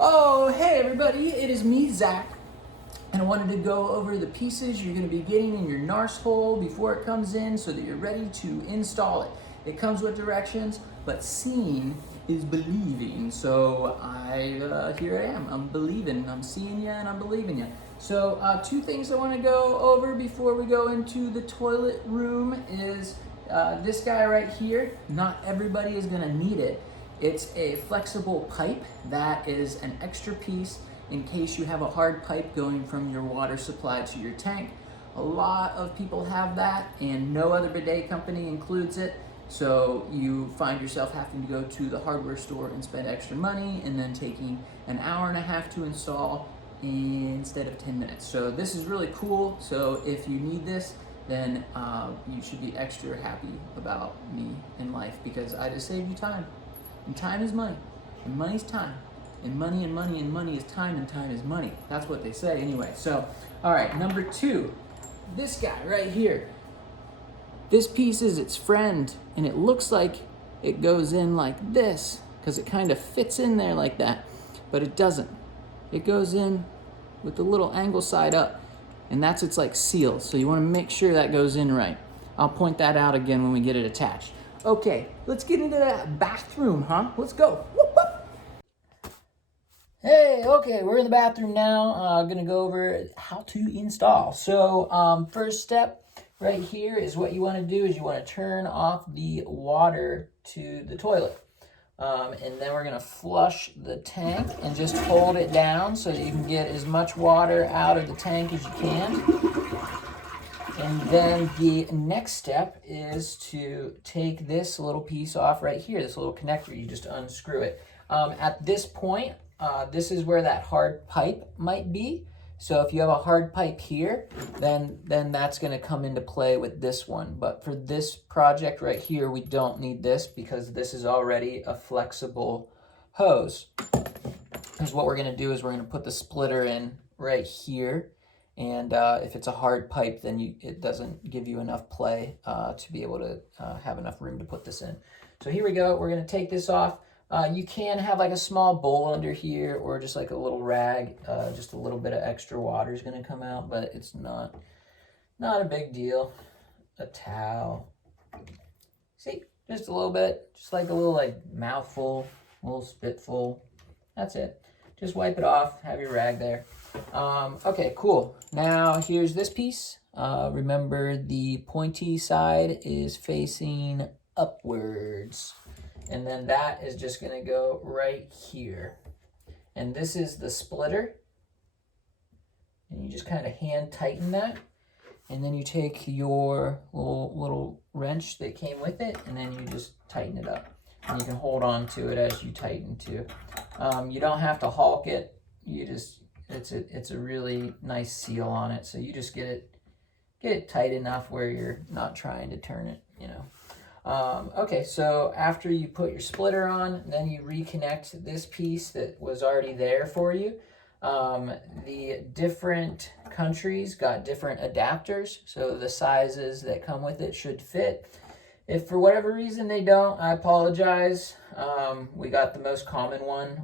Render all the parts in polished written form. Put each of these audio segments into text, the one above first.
Oh, hey everybody, it is me, Zach, and I wanted to go over the pieces you're going to be getting in your Narsehole before it comes in so that you're ready to install it. It comes with directions, but seeing is believing. So here I am. I'm believing. I'm seeing you and I'm believing you. So two things I want to go over before we go into the toilet room is this guy right here. Not everybody is going to need it. It's a flexible pipe that is an extra piece in case you have a hard pipe going from your water supply to your tank. A lot of people have that and no other bidet company includes it. So you find yourself having to go to the hardware store and spend extra money and then taking an hour and a half to install instead of 10 minutes. So this is really cool. So if you need this, then you should be extra happy about me in life because I just saved you time. And time is money, and money's time. And money and money and money is time, and time is money. That's what they say anyway. So, all right, number two, this guy right here. This piece is its friend, and it looks like it goes in like this, because it kind of fits in there like that, but it doesn't. It goes in with the little angle side up, and that's its like seal. So you want to make sure that goes in right. I'll point that out again when we get it attached. Okay, let's get into that bathroom, huh? Let's go. Whoop, whoop. Hey, okay, we're in the bathroom now. Gonna go over how to install. So, first step right here is what you want to do is you want to turn off the water to the toilet. And then we're gonna flush the tank and just hold it down so that you can get as much water out of the tank as you can. And then the next step is to take this little piece off right here, this little connector. You just unscrew it. At this point, this is where that hard pipe might be. So if you have a hard pipe here, then that's going to come into play with this one. But for this project right here, we don't need this because this is already a flexible hose. Because what we're going to do is we're going to put the splitter in right here. And if it's a hard pipe, then it doesn't give you enough play to be able to have enough room to put this in. So here we go. We're going to take this off. You can have like a small bowl under here or just like a little rag. Just a little bit of extra water is going to come out, but it's not a big deal. A towel. See, just a little bit. Just like a little like mouthful, a little spitful. That's it. Just wipe it off. Have your rag there. Okay, cool. Now here's this piece. Remember the pointy side is facing upwards. And then that is just going to go right here. And this is the splitter. And you just kind of hand tighten that. And then you take your little wrench that came with it and then you just tighten it up. And you can hold on to it as you tighten too. You don't have to hulk it. You just it's a really nice seal on it, so you just get it tight enough where you're not trying to turn it, you know. Okay, so after you put your splitter on, then you reconnect this piece that was already there for you. The different countries got different adapters, so the sizes that come with it should fit. If for whatever reason they don't, I apologize. We got the most common one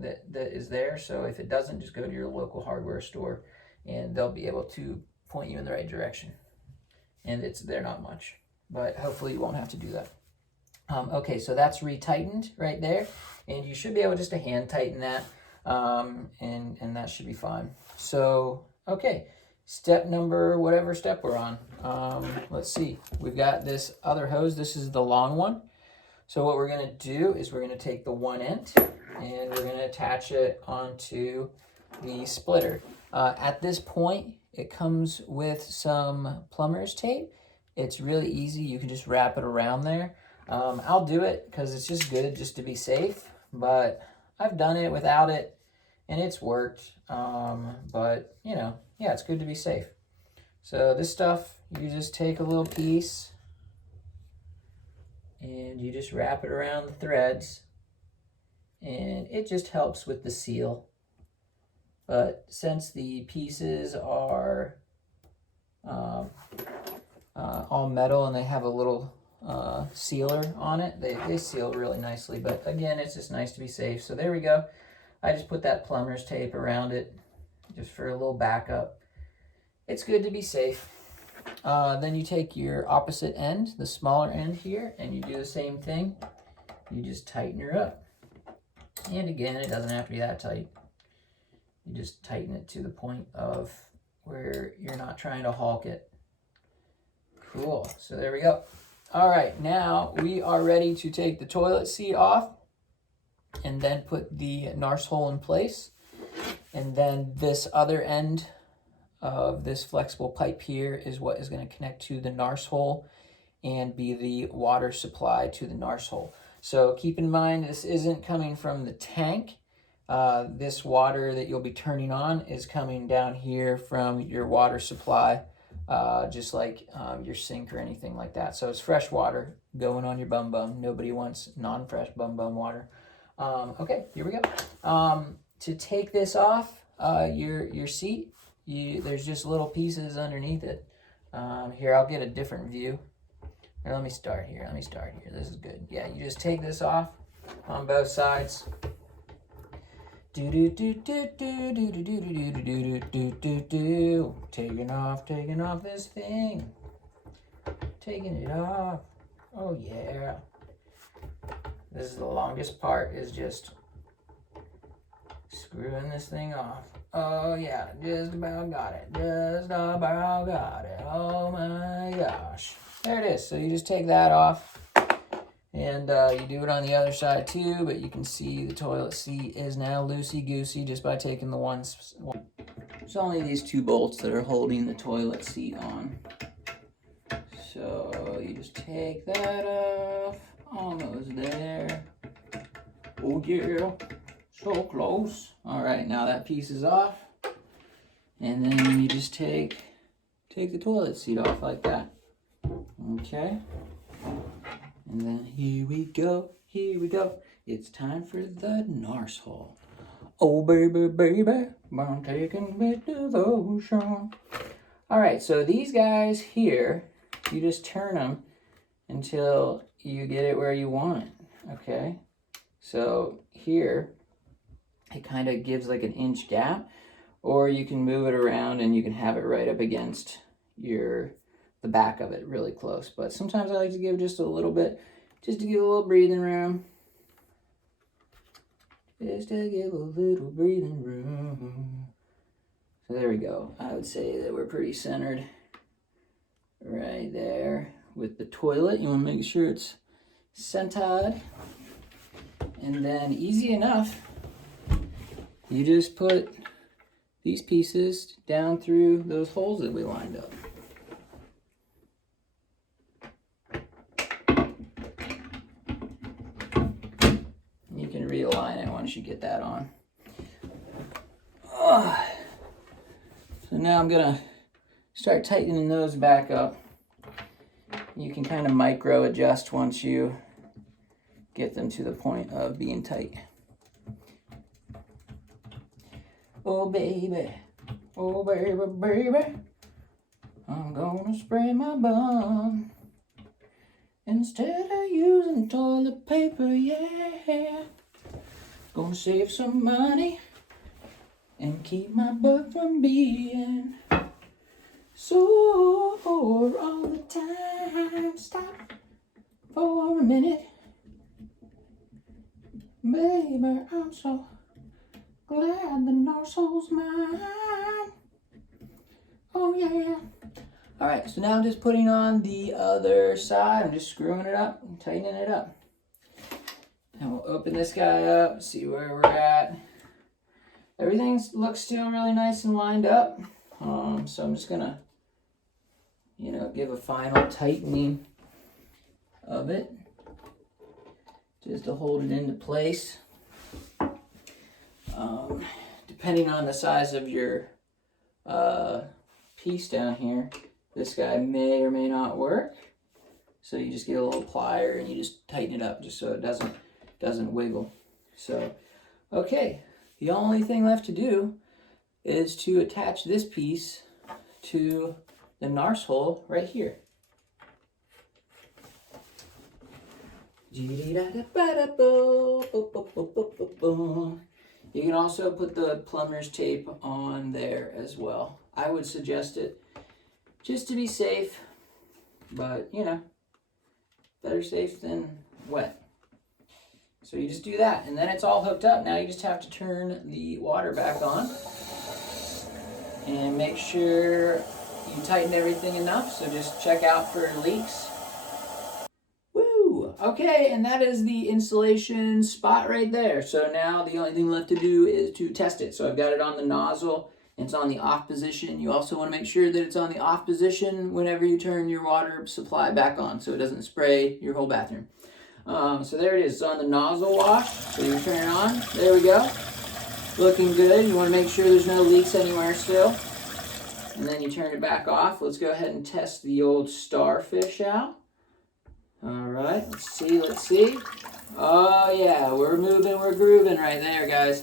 that is there. So if it doesn't, just go to your local hardware store and they'll be able to point you in the right direction. And they're not much, but hopefully you won't have to do that. Okay, so that's retightened right there. And you should be able just to hand tighten that. And that should be fine. So, okay. Step number, whatever step we're on. Let's see. We've got this other hose. This is the long one. So what we're going to do is we're going to take the one end and we're going to attach it onto the splitter. At this point, it comes with some plumber's tape. It's really easy. You can just wrap it around there. I'll do it because it's just good just to be safe. But I've done it without it. And it's worked, but, you know, yeah, it's good to be safe. So this stuff, you just take a little piece and you just wrap it around the threads and it just helps with the seal. But since the pieces are all metal and they have a little sealer on it, they seal really nicely. But again, it's just nice to be safe. So there we go. I just put that plumber's tape around it just for a little backup. It's good to be safe. Then you take your opposite end, the smaller end here, and you do the same thing. You just tighten her up. And again, it doesn't have to be that tight. You just tighten it to the point of where you're not trying to hulk it. Cool, so there we go. All right, now we are ready to take the toilet seat off and then put the Narsehole in place. And then this other end of this flexible pipe here is what is going to connect to the Narsehole and be the water supply to the Narsehole. So keep in mind, this isn't coming from the tank. This water that you'll be turning on is coming down here from your water supply, just like your sink or anything like that. So it's fresh water going on your bum bum. Nobody wants non-fresh bum bum water. Okay, here we go. To take this off your seat, there's just little pieces underneath it. Here, I'll get a different view. Or let me start here. This is good. Yeah, you just take this off on both sides. Taking off this thing. Taking it off. Oh yeah. This is the longest part, is just screwing this thing off. Oh yeah, just about got it. Oh my gosh. There it is. So you just take that off, and you do it on the other side too, but you can see the toilet seat is now loosey-goosey just by taking the ones. There's only these 2 bolts that are holding the toilet seat on. So you just take that off. Almost there. Oh yeah, so close. All right, now that piece is off. And then you just take the toilet seat off like that. Okay. And then here we go. It's time for the Narsehole. Oh baby, baby, I'm taking me to the ocean. All right, so these guys here, you just turn them until you get it where you want it, okay? So here, it kind of gives like an inch gap, or you can move it around and you can have it right up against the back of it really close. But sometimes I like to give just a little bit, just to give a little breathing room. Just to give a little breathing room. So there we go. I would say that we're pretty centered right there with the toilet. You want to make sure it's centered. And then easy enough, you just put these pieces down through those holes that we lined up. You can realign it once you get that on. So now I'm gonna start tightening those back up. You can kind of micro adjust once you get them to the point of being tight. Oh baby, baby, I'm gonna spray my bum instead of using toilet paper, yeah. Gonna save some money and keep my butt from being sore all the time. Stop for a minute. Baby, I'm so glad the Narsehole's mine. Oh yeah. All right, so now I'm just putting on the other side. I'm just screwing it up and tightening it up. And we'll open this guy up, see where we're at. Everything looks still really nice and lined up. So I'm just gonna, give a final tightening of it, just to hold it into place. Depending on the size of your piece down here, this guy may or may not work. So you just get a little plier and you just tighten it up just so it doesn't wiggle. So, okay, the only thing left to do is to attach this piece to the Narsehole right here. You can also put the plumber's tape on there as well. I would suggest it just to be safe, but you know, better safe than wet. So you just do that, and then it's all hooked up. Now you just have to turn the water back on and make sure you tighten everything enough. So just check out for leaks. Woo! Okay, and that is the installation spot right there. So now the only thing left to do is to test it. So I've got it on the nozzle. It's on the off position. You also want to make sure that it's on the off position whenever you turn your water supply back on so it doesn't spray your whole bathroom. So there it is. It's on the nozzle wash. So you turn it on. There we go. Looking good. You want to make sure there's no leaks anywhere still. And then you turn it back off. Let's go ahead and test the old starfish out. All right. Let's see. Oh, yeah. We're moving. We're grooving right there, guys.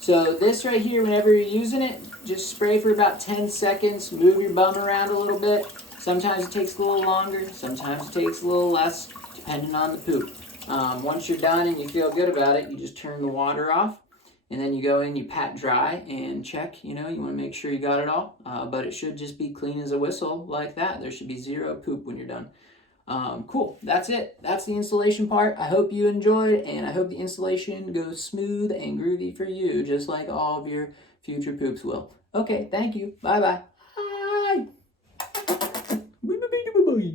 So this right here, whenever you're using it, just spray for about 10 seconds. Move your bum around a little bit. Sometimes it takes a little longer. Sometimes it takes a little less, depending on the poop. Once you're done and you feel good about it, you just turn the water off. And then you go in, you pat dry and check. You know, you want to make sure you got it all. But it should just be clean as a whistle like that. There should be zero poop when you're done. Cool. That's it. That's the installation part. I hope you enjoyed, and I hope the installation goes smooth and groovy for you, just like all of your future poops will. Okay, thank you. Bye-bye.